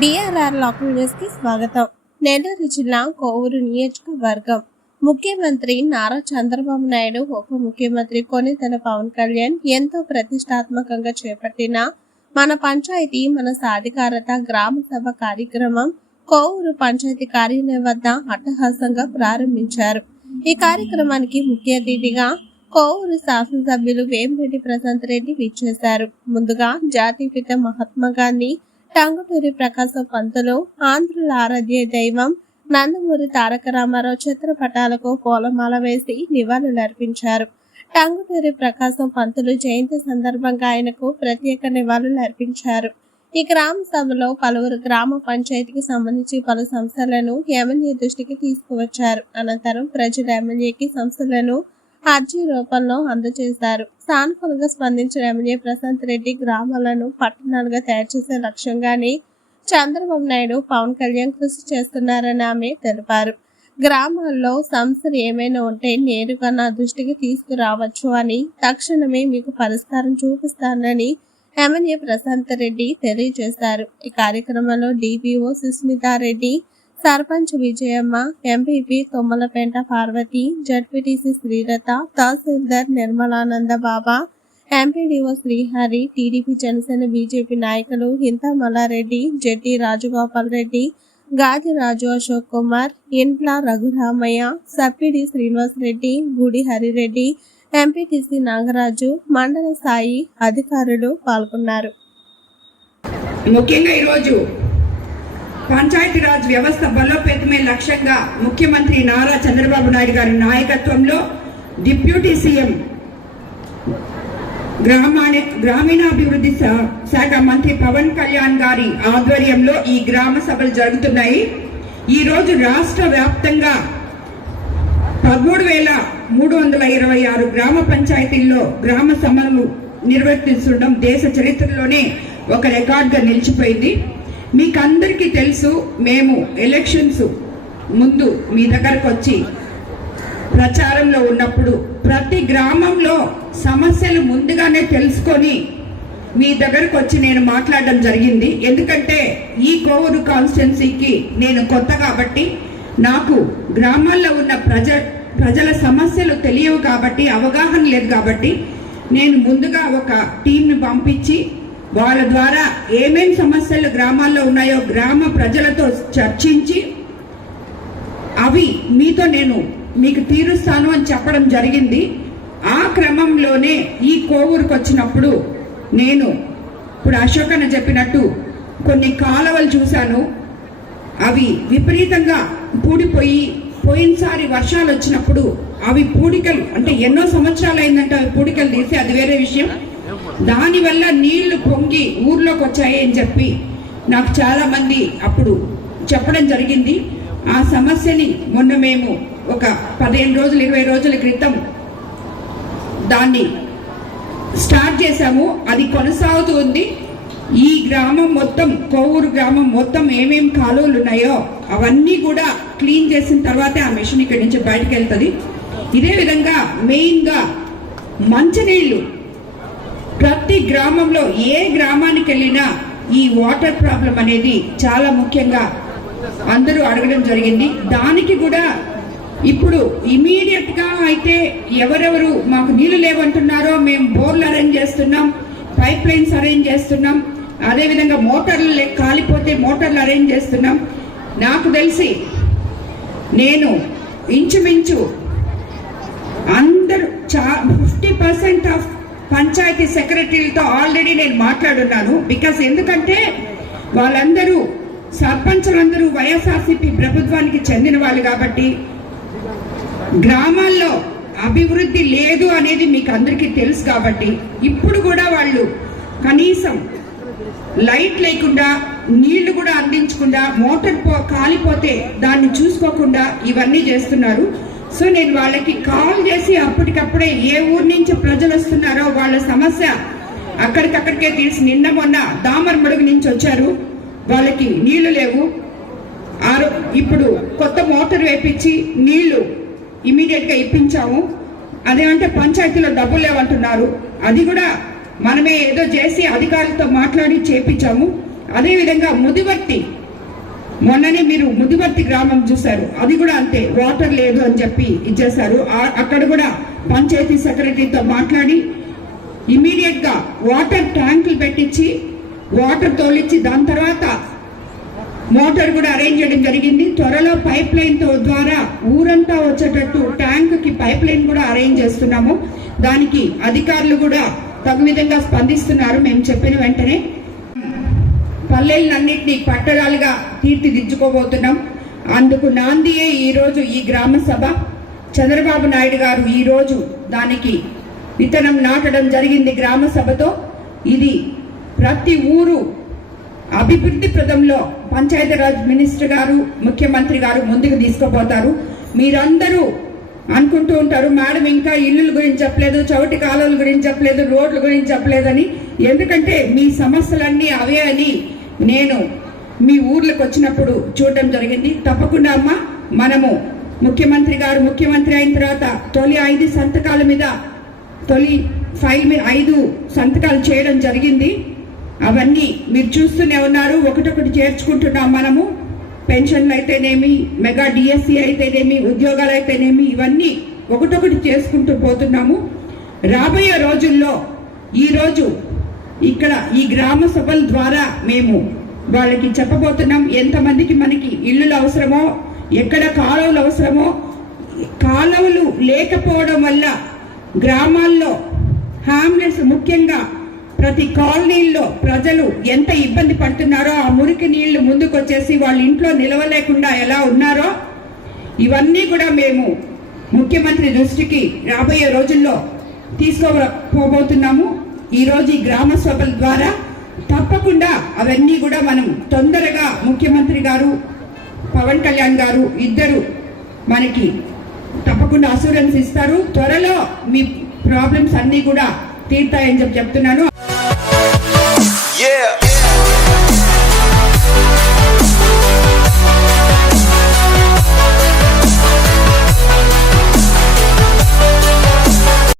BRR local న్యూస్కి స్వాగతం. నెల్లూరు జిల్లా కోవూరు నియోజకవర్గం ముఖ్యమంత్రి నారా చంద్రబాబు నాయుడు ఉప ముఖ్యమంత్రి కొనితెల పవన్ కళ్యాణ్ ఎంతో ప్రతిష్టాత్మకంగా చేపట్టిన మన పంచాయతీ మన సాధికారత గ్రామ సభ కార్యక్రమం కోవూరు పంచాయతీ కార్యాలయం వద్ద అట్టహాసంగా ప్రారంభించారు. ఈ కార్యక్రమానికి ముఖ్య అతిథిగా కోవూరు శాసనసభ్యులు వేమిరెడ్డి ప్రశాంత్ రెడ్డి విచ్చేశారు. ముందుగా జాతిపిత మహాత్మా గాంధీ టంగుటూరి ప్రకాశం పంతులు ఆంధ్రుల ఆరాధ్య దైవం నందమూరి తారక రామారావు చిత్రపటాలకు పూలమాల వేసి నివాళులర్పించారు టంగుటూరి ప్రకాశం పంతులు జయంతి సందర్భంగా ఆయనకు ప్రత్యేక నివాళులు అర్పించారు. ఈ గ్రామ సభలో పలువురు గ్రామ పంచాయతీకి సంబంధించి పలు సంస్థలను ఎమ్మెల్యే దృష్టికి తీసుకువచ్చారు. అనంతరం ప్రజలు ఎమ్మెల్యేకి సంస్థలను అర్జీ రూపంలో అందజేశారు. సానుకూలంగా స్పందించిన ఎమ్మెల్యే ప్రశాంత్ రెడ్డి గ్రామాలను పట్టణాలుగా తయారు చేసే లక్ష్యంగానే చంద్రబాబు నాయుడు పవన్ కళ్యాణ్ కృషి చేస్తున్నారని ఆమె తెలిపారు. గ్రామాల్లో సమస్యలు ఏమైనా ఉంటే నేరుగా నా దృష్టికి తీసుకురావచ్చు అని తక్షణమే మీకు పరిష్కారం చూపిస్తానని ఎమ్మెల్యే ప్రశాంత్ రెడ్డి తెలియజేశారు. ఈ కార్యక్రమంలో DPO Susmitha Reddy sarpanch Vijayamma MPP Tummalapenta Parvathi ZPTC Srilatha tahsildar Nirmalananda Baba MPDO Srihari TDP Janasena BJP నాయకులు హింతమల్లారెడ్డి జెట్టి రాజగోపాల్ రెడ్డి గాది రాజు అశోక్ కుమార్ ఇంట్ల రఘురామయ్య సప్పిడి శ్రీనివాస్ రెడ్డి గుడి హరిరెడ్డి ఎంపీటీసీ నాగరాజు మండల స్థాయి అధికారులు పాల్గొన్నారు. ముఖ్యంగా ఈరోజు పంచాయతీరాజ్ వ్యవస్థ బలోపేతమే లక్ష్యంగా ముఖ్యమంత్రి నారా చంద్రబాబు నాయుడు గారి నాయకత్వంలో డిప్యూటీ సీఎం గ్రామాని గ్రామీణాభివృద్ధి శా- శాఖ మంత్రి పవన్ కళ్యాణ్ గారి ఆధ్వర్యంలో ఈ గ్రామ సభలు జరుగుతున్నాయి. ఈ రోజు రాష్ట్ర వ్యాప్తంగా పదమూడు వేల మూడు వందల ఇరవై ఆరు గ్రామ పంచాయతీల్లో గ్రామ సభలు నిర్వర్తిస్తుండడం దేశ చరిత్రలోనే ఒక రికార్డుగా నిలిచిపోయింది. మీకు అందరికీ తెలుసు మేము ఎలక్షన్స్ ముందు మీ దగ్గరకు వచ్చి ప్రచారంలో ఉన్నప్పుడు ప్రతి గ్రామంలో సమస్యలు ముందుగానే తెలుసుకొని మీ దగ్గరకు వచ్చి నేను మాట్లాడడం జరిగింది. ఎందుకంటే ఈ కోవూరు కాన్స్టిట్యున్సీకి నేను కొత్త కాబట్టి నాకు గ్రామాల్లో ఉన్న ప్రజ ప్రజల సమస్యలు తెలియవు కాబట్టి అవగాహన లేదు కాబట్టి నేను ముందుగా ఒక టీంని పంపించి వాళ్ళ ద్వారా ఏమేం సమస్యలు గ్రామాల్లో ఉన్నాయో గ్రామ ప్రజలతో చర్చించి అవి మీతో నేను మీకు తీరుస్తాను అని చెప్పడం జరిగింది. ఆ క్రమంలోనే ఈ కోవూరుకు వచ్చినప్పుడు నేను ఇప్పుడు అశోక్ అన్న చెప్పినట్టు కొన్ని కాలువలు చూశాను. అవి విపరీతంగా పూడిపోయి పోయినసారి వర్షాలు వచ్చినప్పుడు అవి పూడికలు అంటే ఎన్నో సంవత్సరాలు అయిందంటే అవి పూడికలు తీసి అది వేరే విషయం. దానివల్ల నీళ్ళు పొంగి ఊర్లోకి వచ్చాయి అని చెప్పి నాకు చాలా మంది అప్పుడు చెప్పడం జరిగింది. ఆ సమస్యని మొన్న మేము ఒక పదిహేను రోజులు ఇరవై రోజుల క్రితం దాన్ని స్టార్ట్ చేశాము. అది కొనసాగుతూ ఉంది. ఈ గ్రామం మొత్తం కోవూరు గ్రామం మొత్తం ఏమేం కాలువలు ఉన్నాయో అవన్నీ కూడా క్లీన్ చేసిన తర్వాతే ఆ మిషన్ ఇక్కడి నుంచి బయటకు వెళ్తుంది. ఇదే విధంగా మెయిన్గా మంచినీళ్ళు ప్రతి గ్రామంలో ఏ గ్రామానికి వెళ్ళినా ఈ వాటర్ ప్రాబ్లం అనేది చాలా ముఖ్యంగా అందరూ అడగడం జరిగింది. దానికి కూడా ఇప్పుడు ఇమీడియట్గా అయితే ఎవరెవరు మాకు నీళ్ళు లేవంటున్నారో మేము బోర్లు అరేంజ్ చేస్తున్నాం పైప్ లైన్స్ అరేంజ్ చేస్తున్నాం అదేవిధంగా మోటార్లు లే- కాలిపోతే మోటార్లు అరేంజ్ చేస్తున్నాం. నాకు తెలిసి నేను ఇంచుమించు అందరూ చా ఫిఫ్టీ పర్సెంట్ ఆఫ్ పంచాయతీ సెక్రటరీలతో ఆల్రెడీ నేను మాట్లాడున్నాను. బికాస్ ఎందుకంటే వాళ్ళందరూ సర్పంచులందరూ వైఎస్ఆర్సీపీ ప్రభుత్వానికి చెందిన వాళ్ళు కాబట్టి గ్రామాల్లో అభివృద్ధి లేదు అనేది మీకు అందరికీ తెలుసు కాబట్టి ఇప్పుడు కూడా వాళ్ళు కనీసం లైట్ లేకుండా నీళ్ళు కూడా అందించకుండా మోటార్ పో కాలిపోతే దాన్ని చూసుకోకుండా ఇవన్నీ చేస్తున్నారు. సో నేను వాళ్ళకి కాల్ చేసి అప్పటికప్పుడే ఏ ఊరు నుంచి ప్రజలు వస్తున్నారో వాళ్ళ సమస్య అక్కడికక్కడికే తీసి నిన్న మొన్న దామర్ మడుగు నుంచి వచ్చారు. వాళ్ళకి నీళ్ళు లేవు. ఆరో ఇప్పుడు కొత్త మోటార్ వేపించి నీళ్ళు ఇమీడియట్గా ఇప్పించాము. ఇప్పించాము అదేమంటే పంచాయతీలో డబ్బులు లేవంటున్నారు. అది కూడా మనమే ఏదో చేసి అధికారులతో మాట్లాడి చేపించాము. అదేవిధంగా ముదివర్తి మొన్ననే మీరు ముదివర్తి గ్రామం చూశారు. అది కూడా అంతే వాటర్ లేదు అని చెప్పి ఇచ్చేశారు. అక్కడ కూడా పంచాయతీ సెక్రటరీతో మాట్లాడి ఇమీడియట్గా వాటర్ ట్యాంకులు పెట్టించి వాటర్ తోలిచ్చి దాని తర్వాత మోటార్ కూడా అరేంజ్ చేయడం జరిగింది. త్వరలో పైప్ లైన్తో ద్వారా ఊరంతా వచ్చేటట్టు ట్యాంక్కి పైప్ లైన్ కూడా అరేంజ్ చేస్తున్నాము. దానికి అధికారులు కూడా తగు విధంగా స్పందిస్తున్నారు. మేము చెప్పిన వెంటనే పల్లెలన్నింటినీ పట్టడానికి తీర్చిదిద్దుకోబోతున్నాం అందుకు నాందియే ఈ రోజు ఈ గ్రామ సభ. చంద్రబాబు నాయుడు గారు ఈ రోజు దానికి విత్తనం నాటడం జరిగింది గ్రామ సభతో. ఇది ప్రతి ఊరు అభివృద్ధి ప్రదంలో పంచాయతీరాజ్ మినిస్టర్ గారు ముఖ్యమంత్రి గారు ముందుకు తీసుకుపోతారు. మీరందరూ అనుకుంటూ ఉంటారు మేడం ఇంకా ఇల్లుల గురించి చెప్పలేదు చౌటి కాలువల గురించి చెప్పలేదు రోడ్ల గురించి చెప్పలేదని. ఎందుకంటే మీ సమస్యలన్నీ అవే అని నేను మీ ఊర్లకు వచ్చినప్పుడు చూడడం జరిగింది. తప్పకుండా అమ్మ మనము ముఖ్యమంత్రి గారు ముఖ్యమంత్రి అయిన తర్వాత తొలి ఐదు సంతకాల మీద తొలి ఫైల్ మీద ఐదు సంతకాలు చేయడం జరిగింది. అవన్నీ మీరు చూస్తూనే ఉన్నారు. ఒకటొకటి చేర్చుకుంటున్నాం మనము. పెన్షన్లు అయితేనేమి మెగా డిఎస్సి అయితేనేమి ఉద్యోగాలు అయితేనేమి ఇవన్నీ ఒకటొకటి చేసుకుంటూ పోతున్నాము. రాబోయే రోజుల్లో ఈరోజు ఇక్కడ ఈ గ్రామ సభల ద్వారా మేము వాళ్ళకి చెప్పబోతున్నాం ఎంతమందికి మనకి ఇల్లులు అవసరమో ఎక్కడ కాలువలు అవసరమో కాలువలు లేకపోవడం వల్ల గ్రామాల్లో హామ్లెట్స్ ముఖ్యంగా ప్రతి కాలనీల్లో ప్రజలు ఎంత ఇబ్బంది పడుతున్నారో ఆ మురికి నీళ్ళు ముందుకొచ్చేసి వాళ్ళ ఇంట్లో నిలవలేకుండా ఎలా ఉన్నారో ఇవన్నీ కూడా మేము ముఖ్యమంత్రి దృష్టికి రాబోయే రోజుల్లో తీసుకోబోతున్నాము. ఈరోజు ఈ గ్రామ సభల ద్వారా తప్పకుండా అవన్నీ కూడా మనం తొందరగా ముఖ్యమంత్రి గారు పవన్ కళ్యాణ్ గారు ఇద్దరు మనకి తప్పకుండా అసూరెన్స్ ఇస్తారు. త్వరలో మీ ప్రాబ్లమ్స్ అన్నీ కూడా తీర్తాయని చెప్పి చెప్తున్నాను.